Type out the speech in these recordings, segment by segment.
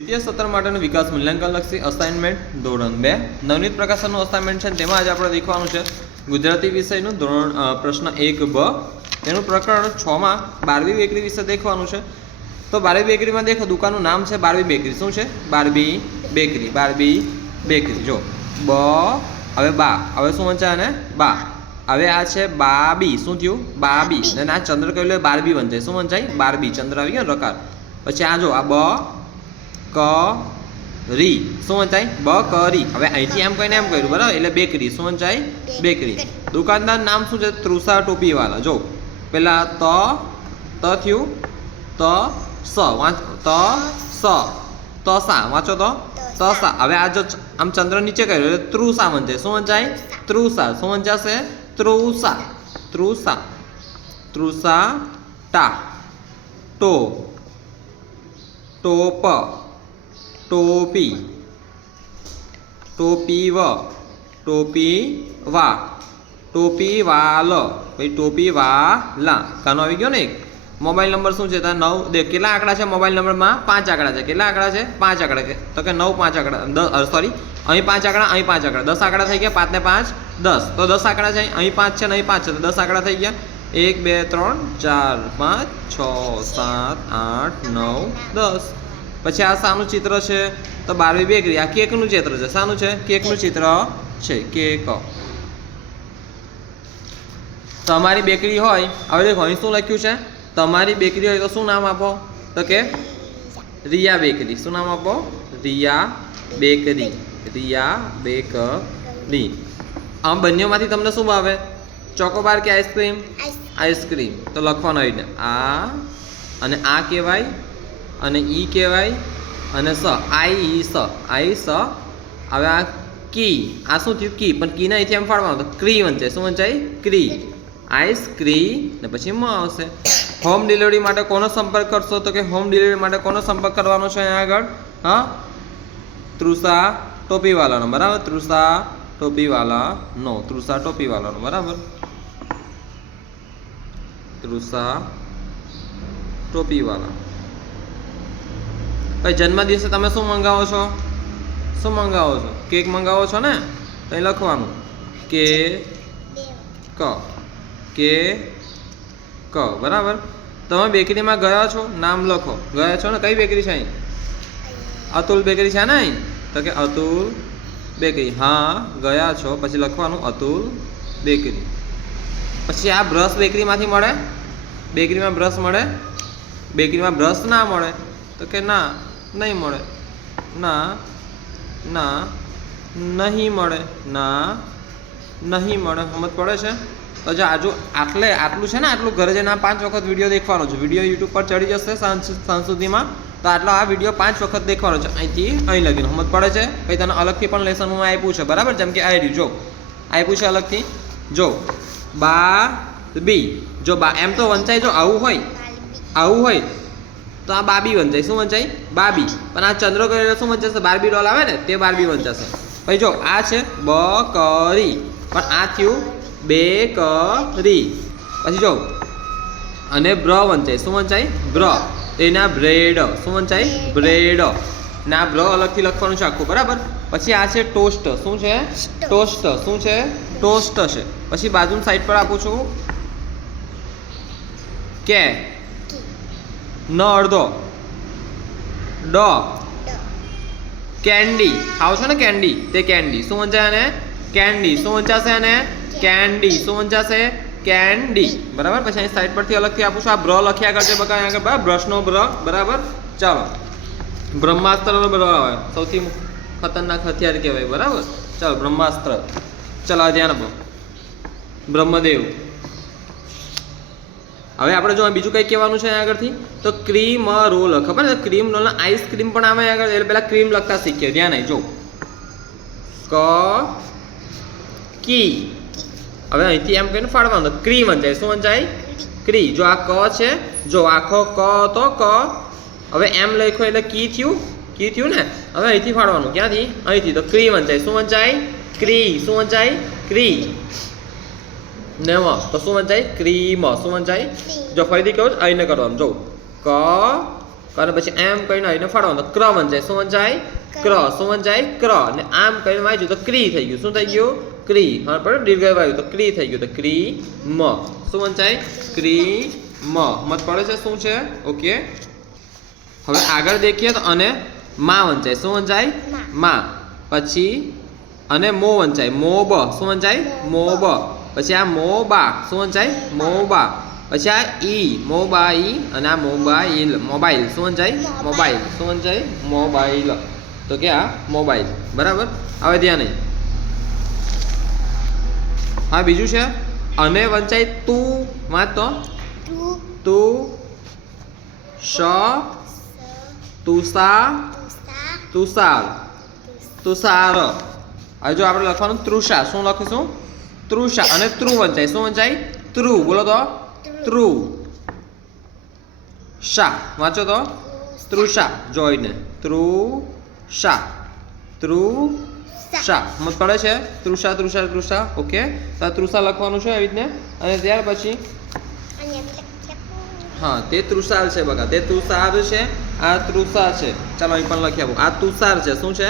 द्वितीय सत्र माटेનું વિકાસ મૂલ્યાંકનલક્ષી અસાઇનમેન્ટ ધોરણ 2 નવનીત પ્રકાશનનું અસાઇનમેન્ટ છે તેમાં આજે આપણે દેખવાનું છે ગુજરાતી વિષયનું ધોરણ પ્રશ્ન 1 બ તેનું પ્રકરણ 6 માં 12વી બેકરી વિશે દેખવાનું છે। તો 12વી બેકરીમાં દેખો દુકાનનું નામ છે 12વી બેકરી। શું છે? 12વી બેકરી। 12વી બેકરી જો બ હવે બા હવે શું વંચાય ને બા હવે આ છે બાબી। શું થયું? બાબી અને આ ચંદ્ર કહ્યું એટલે બારબી વંચાય। શું વંચાય? બારબી ચંદ્ર આવી ગયો રકાર। પછી આ જો આ બ કરી શું વંચાય? બ કરી। હવે અહીંથી એમ કહીને એમ કર્યું બરાબર એટલે બેકરી। શું વંચાય? બેકરી। દુકાનદાર નામ શું છે? તૃષા ટોપીવાલા। જો પેલા ત થયું ત સ વાંચ ત સ તસા વાંચો તો તસા। હવે આ જો આમ ચંદ્ર નીચે કર્યો એટલે તૃષા વંચાય। શું વંચાય? તૃષા। શું વંચાશે? તૃષા તૃષા તૃષા ટા ટો ટોપ टोपी टोपी व टोपी वा टोपी वाल भाई टोपी वाला कानो આવી ગયો ને એક મોબાઈલ નંબર શું છે? 9 દેખ કેટલા આંકડા છે મોબાઈલ નંબરમાં? 5 આંકડા છે। કેટલા આંકડા છે? 5 આંકડા છે। તો કે 9 5 આંકડા 10 સોરી અહીં 5 આંકડા અહીં 5 આંકડા 10 આંકડા થઈ ગયા। 5 ને 5 10 તો 10 આંકડા છે। અહીં 5 છે ને અહીં 5 છે તો 10 આંકડા થઈ ગયા। 1 2 3 4 5 6 7 8 9 10 પછી આ શાનું ચિત્ર છે? તો 12વી બેકરી। આ કેકનું ચિત્ર છે। શાનું છે? કેકનું ચિત્ર છે। કેક તમારી બેકરી હોય હવે દેખો અહીં શું લખ્યું છે? તમારી બેકરી હોય તો શું નામ આપો? તો કે રિયા બેકરી। શું નામ આપો? રિયા બેકરી। રિયા બેકરી। આમ બંનેમાંથી તમને શું ભાવે? ચોકોબાર કે આઈસ્ક્રીમ? આઈસ્ક્રીમ। તો લખવાનું આવીને આ અને આ કહેવાય અને ઈ કહેવાય અને સ આઈ સ આઈ સ। હવે આ કી આ શું થયું? કી પણ કીને અહીંથી એમ ફાળવાનું તો ક્રી વંચાય। શું વંચાય? ક્રી આઈસ્ક્રી ને પછી મ આવશે। હોમ ડિલિવરી માટે કોનો સંપર્ક કરશો? તો કે હોમ ડિલિવરી માટે કોનો સંપર્ક કરવાનો છે અહીંયા આગળ? હા તૃષા ટોપીવાલાનો બરાબર। તૃષા ટોપીવાલાનો તૃષા ટોપીવાલાનો બરાબર। તૃષા ટોપીવાલા। ભાઈ જન્મદિવસે તમે શું મંગાવો છો? શું મંગાવો છો? કેક મંગાવો છો ને? તો અહીં લખવાનું કે ક બરાબર। તમે બેકરીમાં ગયા છો? નામ લખો। ગયા છો ને? કઈ બેકરી છે અહીં? અતુલ બેકરી છે ને અહીં? તો કે અતુલ બેકરી। હા ગયા છો પછી લખવાનું અતુલ બેકરી। પછી આ બ્રશ બેકરીમાંથી મળે? બેકરીમાં બ્રશ મળે? બેકરીમાં બ્રશ ના મળે? તો કે ના નહીં મળે। ના ના નહીં મળે। ના નહીં મળે। સમજ પડે છે? તો જો આજુ આટલું છે ને આટલું ઘરે જઈને 5 વખત વિડીયો દેખવાનો છે। વિડીયો યુટ્યુબ પર ચડી જશે સાંજ સુધીમાં તો આટલો આ વિડીયો 5 વખત દેખવાનો છે અહીંથી અહીં લગીને। સમજ પડે છે? પછી તને અલગથી પણ લેસન હું આપ્યું છે બરાબર। જેમ કે આ રહ્યું જો આપ્યું છે અલગથી જો બા બી જો બા એમ તો વંચાય જો આવું હોય તો આ બાબી વંચાય। શું વંચાય? બાબી। પણ આ ચંદ્ર કરેલો શું વંચાશે? બારબી ડોલ આવે ને તે બારબી વંચાશે। પછી જો આ છે બ કરી પણ આ થયું બેકરી। પછી જો અને બ્ર વંચાય। શું વંચાય? બ્ર એના બ્રેડ। શું વંચાય? બ્રેડ ને આ બ્ર અલગથી લખવાનું છે આખું બરાબર। પછી આ છે ટોસ્ટ। શું છે? ટોસ્ટ। શું છે? ટોસ્ટ છે। પછી બાજુની સાઈડ પર આપું છું કે ન અડધો ડ કેન્ડી। ખાવ છો ને કેન્ડી તે કેન્ડી। શું વંચાય આને? કેન્ડી। શું વંચાશે આને? કેન્ડી। શું વંચાશે? કેન્ડી બરાબર। પછી અહીં સાઈડ પરથી અલગથી આપું છું આ બ્ર લખ્યા કરજે બકા આગળ બરાબર। બ્રશનો બ્ર બરાબર। ચાલો બ્રહ્માસ્ત્રનો બ્ર આવે સૌથી ખતરનાક હથિયાર કહેવાય બરાબર। ચાલો બ્રહ્માસ્ત્ર। ચાલો ધ્યાન આપો બ્રહ્મદેવ। હવે આપણે જો બીજું કંઈ કહેવાનું છે આગળથી તો ક્રીમ રોલ। ખબર છે? ક્રીમ રોલ આઈસ્ક્રીમ પણ આવે આગળ એટલે પહેલાં ક્રીમ લખતા શીખીએ। ધ્યાન આવી જો ક કી હવે અહીંથી એમ કહીને ફાળવાનું ક્રી વંચાય। શું વંચાય? ક્રી। જો આ ક છે જો આખો ક તો ક હવે એમ લખ્યો એટલે કી થયું ને। હવે અહીંથી ફાળવાનું ક્યાંથી? અહીંથી તો ક્રી વંચાય। શું વંચાય? ક્રી। શું વંચાય? ક્રી ને તો શું વંચાય? ક્રીમ। શું વંચાય? જો ફરીથી કહું આઈને કરવાનું જો ક અને પછી એમ કહીને આવીને ફાળવાનું ક્ર વંચાય શું વંચાય ક્ર શું વંચાય ક્ર અને આમ કહીને વાંચ્યું તો ક્રી થઈ ગયું શું થઈ ગયું ક્રી હા પણ દીર્ઘ આવ્યું તો ક્રી થઈ ગયું તો ક્રી મ શું વંચાય ક્રી મ મત પડે છે શું છે ઓકે હવે આગળ દેખીએ તો અને માં વંચાય શું વંચાય માં પછી અને મો વંચાય મો બ શું વંચાય મો બ પછી આ મો બા શું વંચાય મો બા પછી આ ઈ મોબાઈલ અને આ મોબાઈલ મોબાઈલ શું વંચાય મોબાઈલ શું વંચાય મોબાઈલ તો કે આ મોબાઈલ બરાબર હવે ધ્યાન નહીં હા બીજું છે અને વંચાય તું વાંચ તો તું શ તુષા તુષાર તુષાર હવે જો આપણે લખવાનું તૃષા શું લખીશું તૃષા અને ત્રુ વંચાય શું વંચાય ત્રુ બોલો તો ત્રુ શા વાંચો તો તૃષા જોઈને તૃષા તૃષા મત પડે છે તૃષા તૃષા તૃષા ઓકે તો તૃષા લખવાનું છે આવી રીતને અને ત્યાર પછી હા તે તૃષાર છે બઘા તે તુષાર છે આ તૃષા છે ચાલો અહીં પણ લખી આપું આ તુષાર છે શું છે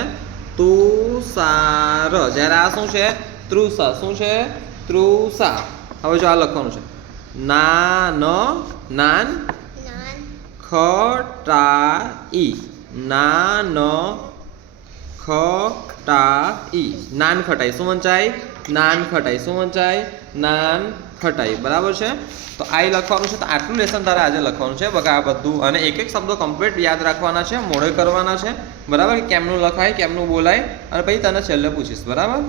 તુષાર જ્યારે આ શું છે તૃષા શું છે તૃષા હવે જો આ લખવાનું છે નાન નાન ખટાઈ નાન ખટાઈ નાન ખટાઈ શું વંચાય નાન ખટાઈ શું વંચાય નાન ખટાઈ બરાબર છે તો આ લખવાનું છે તો આટલું લેસન તારે આજે લખવાનું છે બગા આ બધું અને એક એક શબ્દો કમ્પ્લીટ યાદ રાખવાના છે મોડે કરવાના છે બરાબર કેમનું લખાય કેમનું બોલાય અને પછી તને છેલ્લે પૂછીશ બરાબર